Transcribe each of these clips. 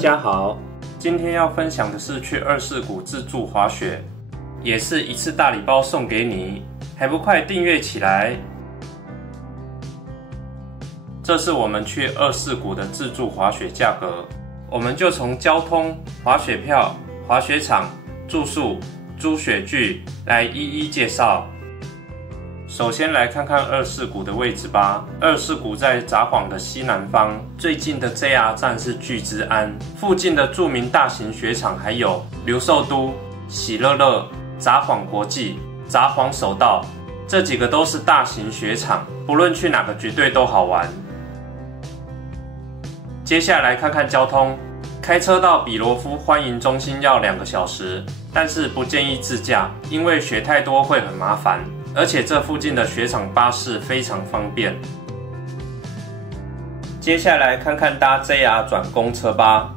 家好，今天要分享的是去二世谷自助滑雪，也是一次大礼包送给你，还不快订阅起来？这是我们去二世谷的自助滑雪价格，我们就从交通、滑雪票、滑雪场、住宿、租雪具来一一介绍。首先来看看二世谷的位置吧。二世谷在札幌的西南方，最近的 JR 站是巨之安，附近的著名大型雪场还有留寿都、喜乐乐、札幌国际、札幌首道，这几个都是大型雪场，不论去哪个绝对都好玩。接下来看看交通，开车到比罗夫欢迎中心要2个小时，但是不建议自驾，因为雪太多会很麻烦。而且这附近的雪场巴士非常方便。接下来看看搭 JR 转公车吧。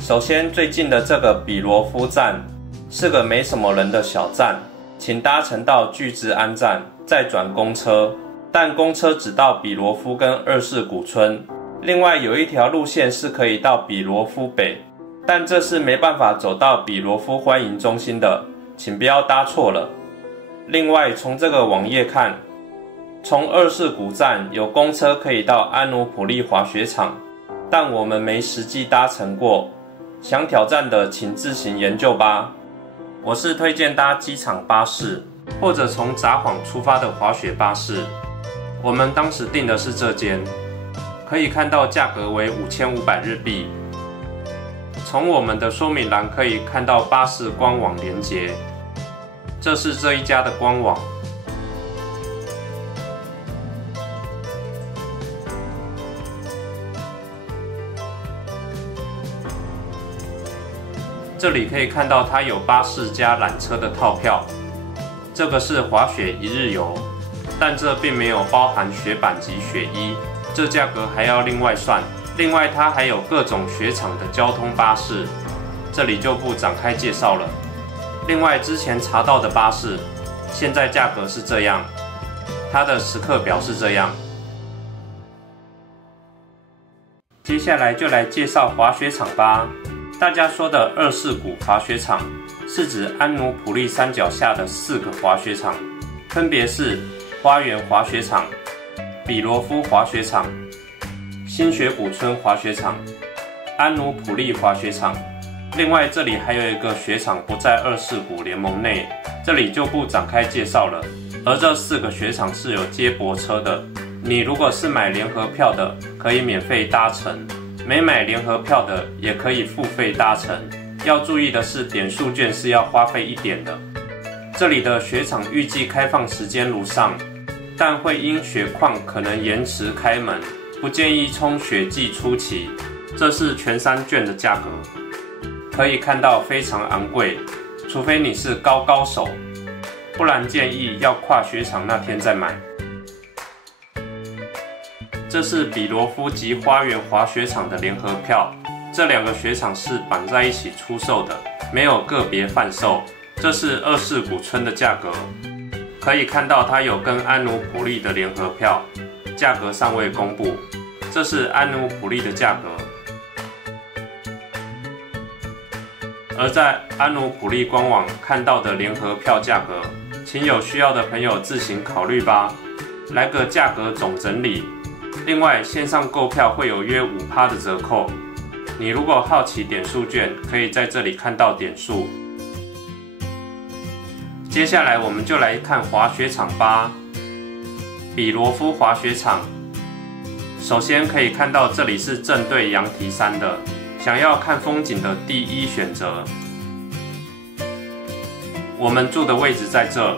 首先最近的这个比罗夫站是个没什么人的小站，请搭乘到巨之安站再转公车，但公车只到比罗夫跟二世谷村。另外有一条路线是可以到比罗夫北，但这是没办法走到比罗夫欢迎中心的，请不要搭错了。另外，从这个网页看，从二世谷站有公车可以到安努普利滑雪场，但我们没实际搭乘过，想挑战的请自行研究吧。我是推荐搭机场巴士，或者从札幌出发的滑雪巴士。我们当时订的是这间，可以看到价格为5500日币。从我们的说明栏可以看到巴士官网连结。这是这一家的官网。这里可以看到它有巴士加缆车的套票，这个是滑雪1日游，但这并没有包含雪板及雪衣，这价格还要另外算。另外它还有各种雪场的交通巴士，这里就不展开介绍了。另外之前查到的巴士，现在价格是这样，它的时刻表是这样。接下来就来介绍滑雪场吧。大家说的二世谷滑雪场是指安努普利山脚下的4个滑雪场，分别是花园滑雪场、比罗夫滑雪场、新雪谷村滑雪场、安努普利滑雪场。另外这里还有一个雪场不在二世谷联盟内，这里就不展开介绍了。而这4个雪场是有接驳车的，你如果是买联合票的，可以免费搭乘，没买联合票的也可以付费搭乘。要注意的是，点数券是要花费1点的。这里的雪场预计开放时间如上，但会因雪况可能延迟开门，不建议冲雪季初期。这是全山券的价格，可以看到非常昂贵，除非你是高手，不然建议要跨雪场那天再买。这是比罗夫及花园滑雪场的联合票，这2个雪场是绑在一起出售的，没有个别贩售。这是二世谷村的价格，可以看到它有跟安努普利的联合票，价格尚未公布。这是安努普利的价格。而在安努普利官网看到的联合票价格，请有需要的朋友自行考虑吧。来个价格总整理。另外，线上购票会有约5%的折扣。你如果好奇点数券，可以在这里看到点数。接下来我们就来看滑雪场吧。比罗夫滑雪场，首先可以看到这里是正对羊蹄山的。想要看风景的第一选择。我们住的位置在这，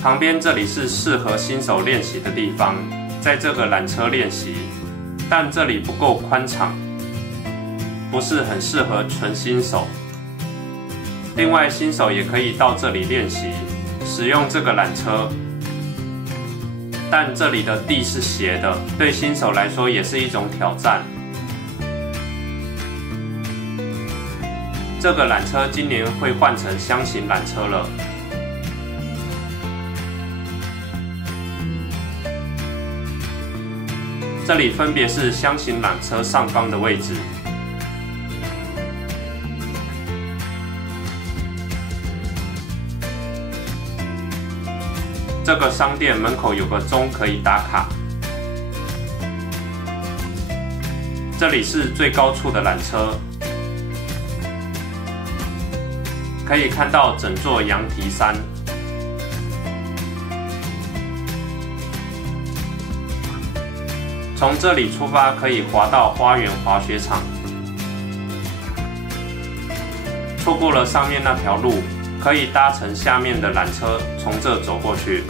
旁边这里是适合新手练习的地方，在这个缆车练习，但这里不够宽敞，不是很适合纯新手。另外，新手也可以到这里练习，使用这个缆车，但这里的地是斜的，对新手来说也是一种挑战。这个缆车今年会换成箱型缆车了。这里分别是箱型缆车上方的位置，这个商店门口有个钟可以打卡。这里是最高处的缆车，可以看到整座羊蹄山。从这里出发可以滑到花园滑雪场。错过了上面那条路，可以搭乘下面的缆车从这走过去。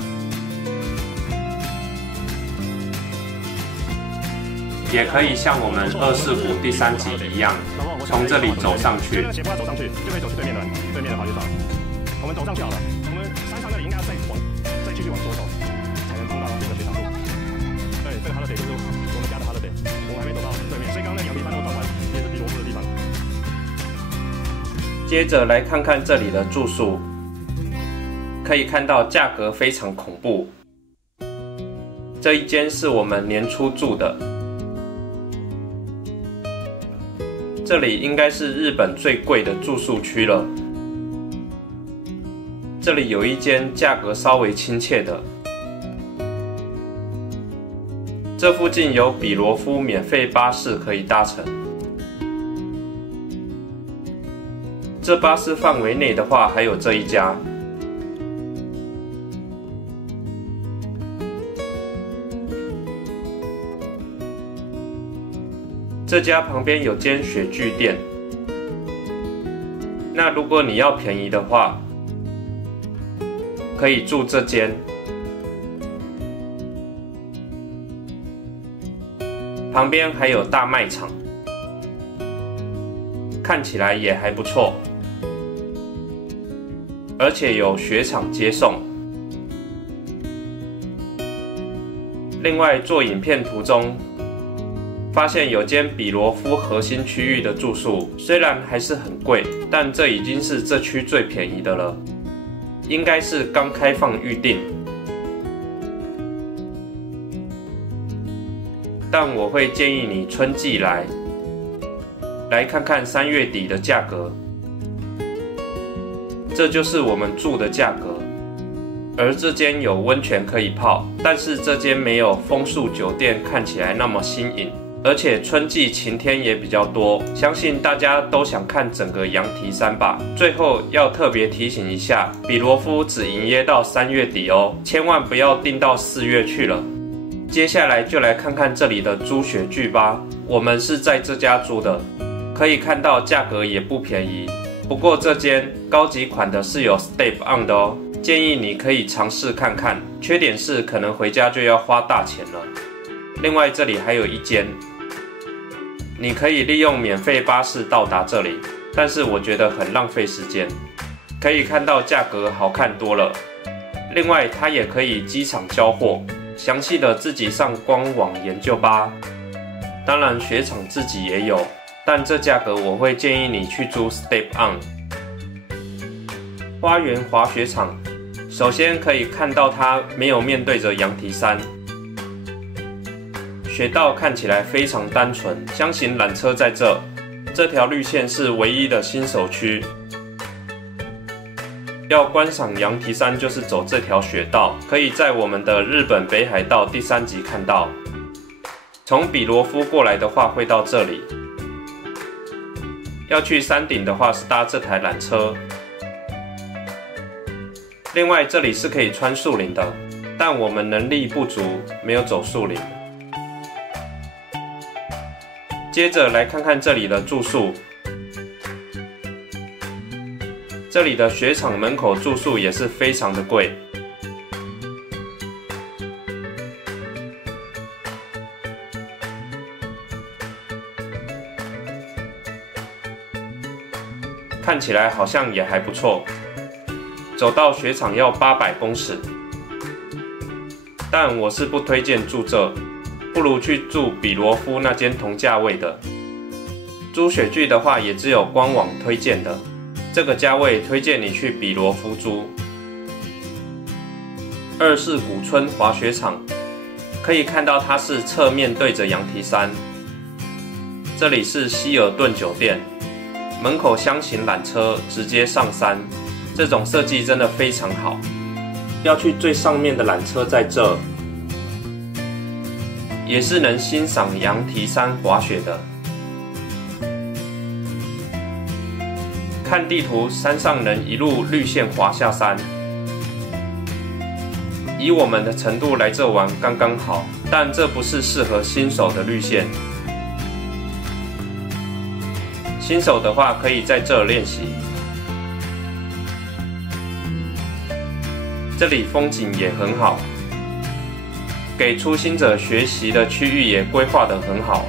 也可以像我们24谷第3集一样，从这里走上去。斜坡走上去，就可以走去对面的滑雪场。我们走上去好了，我们山上那里应该要再继续往左走，才能通到这个雪场路。对，这个Holiday就是我们家的Holiday，我们还没走到对面，所以刚刚那羊蹄山那个转弯也是比罗夫的地方。接着来看看这里的住宿，可以看到价格非常恐怖。这一间是我们年初住的。这里应该是日本最贵的住宿区了。这里有一间价格稍微亲切的，这附近有比罗夫免费巴士可以搭乘。这巴士范围内的话，还有这一家。这家旁边有间雪具店，那如果你要便宜的话，可以住这间。旁边还有大卖场，看起来也还不错，而且有雪场接送。另外做影片途中，发现有间比罗夫核心区域的住宿，虽然还是很贵，但这已经是这区最便宜的了，应该是刚开放预订。但我会建议你春季来看看3月底的价格。这就是我们住的价格，而这间有温泉可以泡，但是这间没有枫树酒店看起来那么新颖。而且春季晴天也比较多，相信大家都想看整个羊蹄山吧。最后要特别提醒一下，比罗夫只营业到3月底哦，千万不要订到4月去了。接下来就来看看这里的租雪具吧，我们是在这家租的，可以看到价格也不便宜。不过这间高级款的是有 Step On 的哦，建议你可以尝试看看，缺点是可能回家就要花大钱了。另外这里还有一间。你可以利用免费巴士到达这里，但是我觉得很浪费时间。可以看到价格好看多了。另外，它也可以机场交货，详细的自己上官网研究吧。当然，雪场自己也有，但这价格我会建议你去租 Step On。花园滑雪场，首先可以看到它没有面对着羊蹄山。雪道看起来非常单纯，箱型缆车在这条绿线是唯一的新手区。要观赏羊蹄山就是走这条雪道，可以在我们的日本北海道第3集看到。从比罗夫过来的话会到这里，要去山顶的话是搭这台缆车。另外这里是可以穿树林的，但我们能力不足，没有走树林。接着来看看这里的住宿，这里的雪场门口住宿也是非常的贵。看起来好像也还不错，走到雪场要800公尺，但我是不推荐住这。不如去住比罗夫那间同价位的。租雪具的话，也只有官网推荐的，这个价位推荐你去比罗夫租。24谷村滑雪场，可以看到它是侧面对着羊蹄山。这里是希尔顿酒店，门口箱型缆车直接上山，这种设计真的非常好。要去最上面的缆车在这，也是能欣赏羊蹄山滑雪的。看地图，山上能一路绿线滑下山。以我们的程度来这玩刚刚好，但这不是适合新手的绿线。新手的话可以在这练习。这里风景也很好，给初心者学习的区域也规划得很好。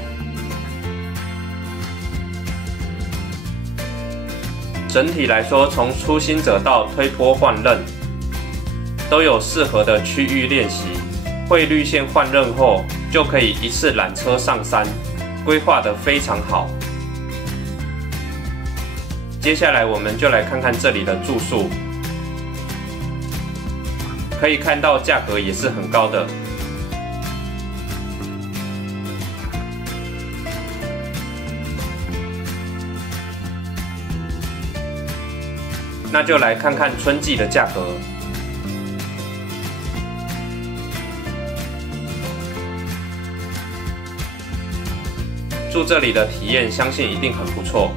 整体来说，从初心者到推波换刃，都有适合的区域练习。会绿线换刃后，就可以一次缆车上山，规划得非常好。接下来我们就来看看这里的住宿，可以看到价格也是很高的。那就来看看春季的价格。住这里的体验相信一定很不错。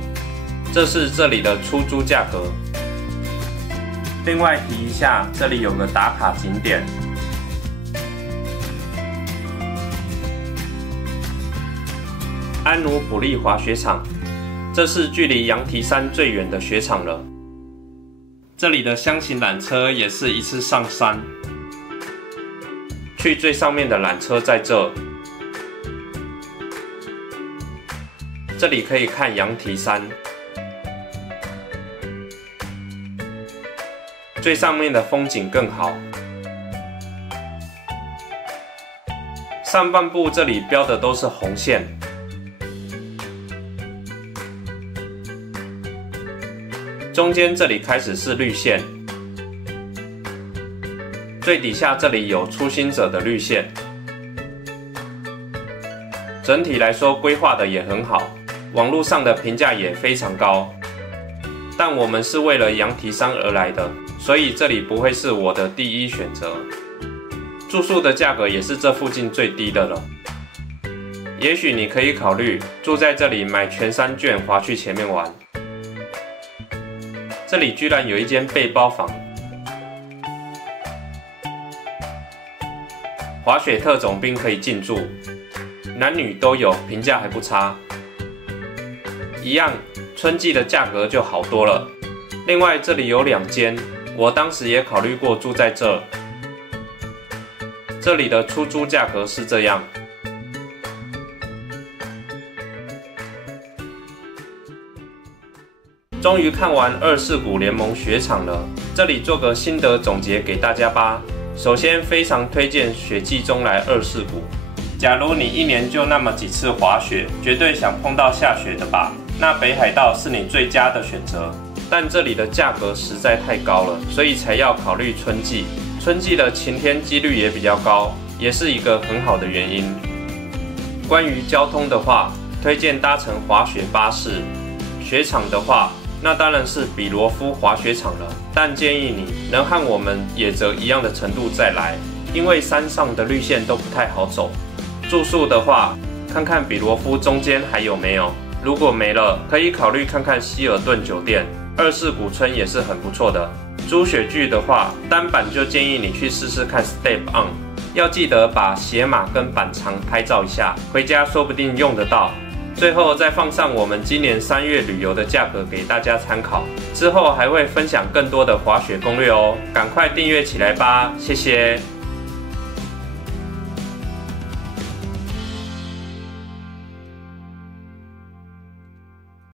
这是这里的出租价格。另外提一下，这里有个打卡景点，安努普利滑雪场，这是距离羊蹄山最远的雪场了。这里的箱型缆车也是一次上山，去最上面的缆车在这。这里可以看羊蹄山，最上面的风景更好。上半部这里标的都是红线，中间这里开始是绿线，最底下这里有初心者的绿线。整体来说规划的也很好，网络上的评价也非常高。但我们是为了羊蹄山而来的，所以这里不会是我的第一选择。住宿的价格也是这附近最低的了。也许你可以考虑住在这里，买全山券滑去前面玩。这里居然有一间背包房，滑雪特种兵可以进驻，男女都有，评价还不差。一样，春季的价格就好多了。另外这里有2间，我当时也考虑过住在这。这里的出租价格是这样。终于看完24谷联盟雪场了，这里做个心得总结给大家吧。首先非常推荐雪季中来24谷。假如你一年就那么几次滑雪，绝对想碰到下雪的吧？那北海道是你最佳的选择。但这里的价格实在太高了，所以才要考虑春季。春季的晴天几率也比较高，也是一个很好的原因。关于交通的话，推荐搭乘滑雪巴士。雪场的话，那当然是比罗夫滑雪场了，但建议你能和我们野泽一样的程度再来，因为山上的绿线都不太好走。住宿的话，看看比罗夫中间还有没有，如果没了，可以考虑看看希尔顿酒店。24谷村也是很不错的。租雪具的话，单板就建议你去试试看 Step On， 要记得把鞋码跟板长拍照一下，回家说不定用得到。最后再放上我们今年3月旅游的价格给大家参考，之后还会分享更多的滑雪攻略哦，赶快订阅起来吧，谢谢。